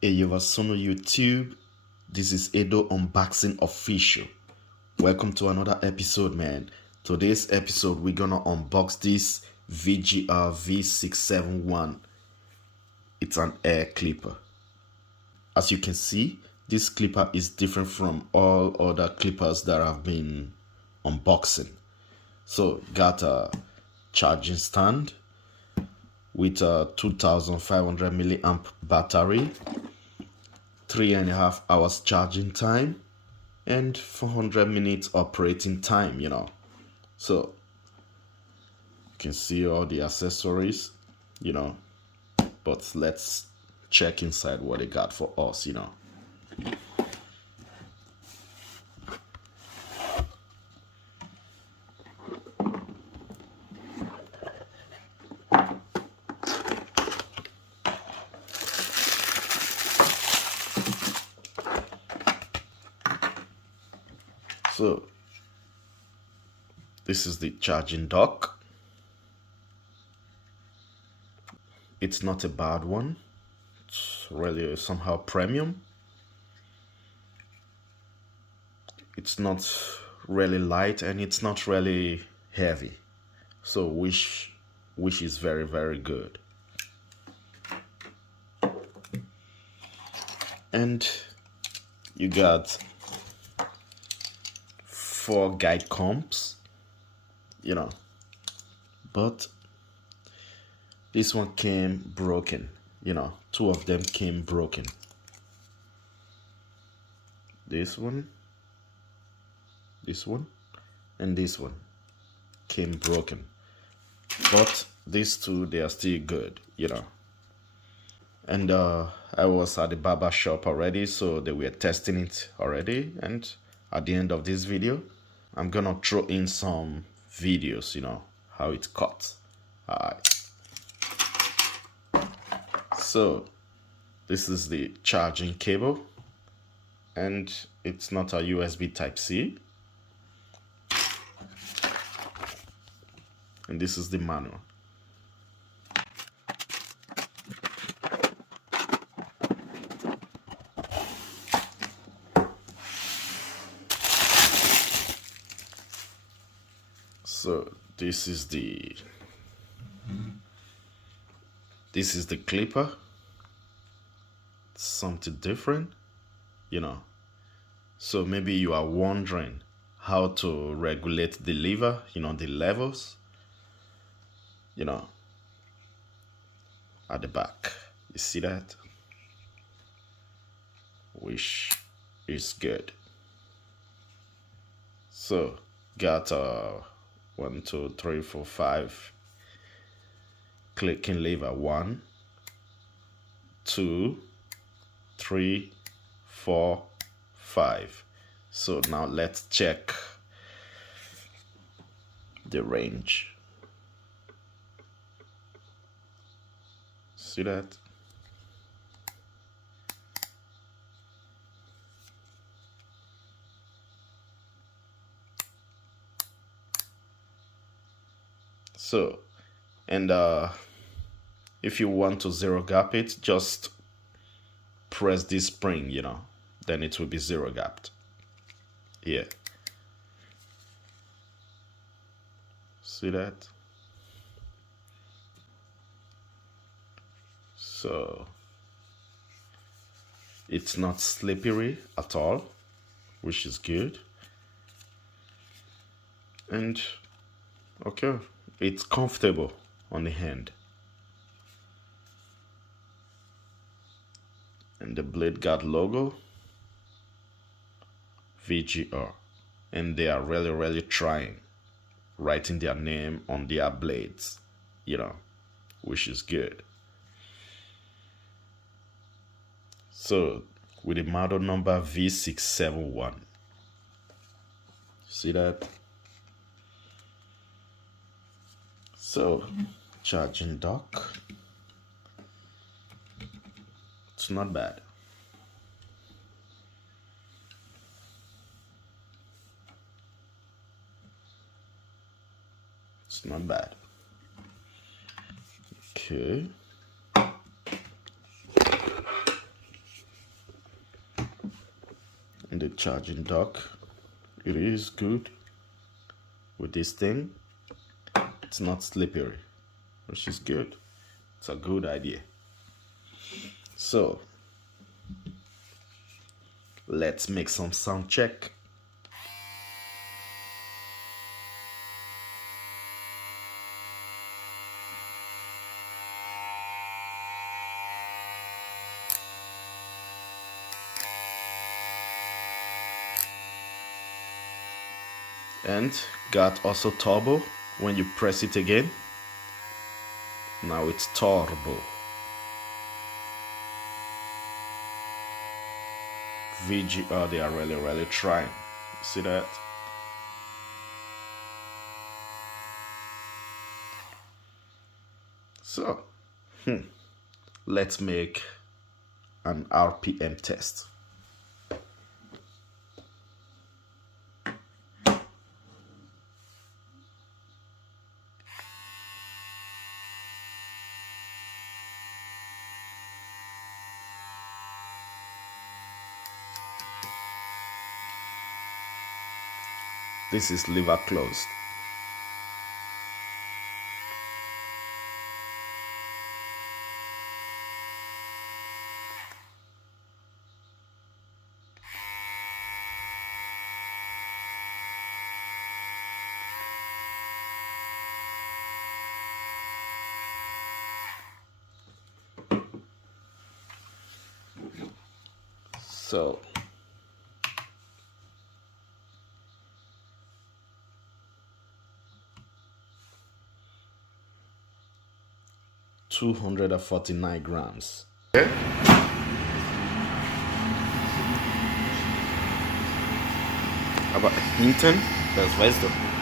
Eyovasono YouTube. This is Edo Unboxing Official. Welcome to another episode, man. Today's episode, we're gonna unbox this VGR V671. It's an air clipper. As you can see, this clipper is different from all other clippers that I've been unboxing. So, got a charging stand with a 2500 milliamp battery, 3.5 hours charging time, and 400 minutes operating time, So you can see all the accessories, but let's check inside what they got for us, So this is the charging dock. It's not a bad one. It's really somehow premium. It's not really light and it's not really heavy. So which is very, very good. And you got 4 guide comps, but this one came broken, 2 of them came broken. This one, and this one came broken, but these 2, they are still good, And I was at the barber shop already, so they were testing it already, and at the end of this video I'm gonna throw in some videos, how it cuts. Alright. So this is the charging cable, and it's not a USB Type-C. And this is the manual. So this is the clipper. It's something different, So maybe you are wondering how to regulate the lever, the levels, at the back. You see that? Which is good. So got 1, 2, 3, 4, 5 clicking lever. 1, 2, 3, 4, 5. So now let's check the range. See that? So, and if you want to zero gap it, just press this spring, then it will be zero gapped. Here. See that? So it's not slippery at all, which is good. And okay, it's comfortable on the hand. And the blade guard logo, VGR. And they are really, really trying, writing their name on their blades, which is good. So with the model number V671. See that? So charging dock. It's not bad. It's not bad. Okay. in the charging dock. It is good with this thing. It's not slippery, which is good. It's a good idea. So let's make some sound check. And got also turbo when you press it again. Now it's turbo. VGR, they are really trying. See that? So let's make an RPM test. This is lever closed. So $249 grams. Okay. Aber hinten, das weißt du.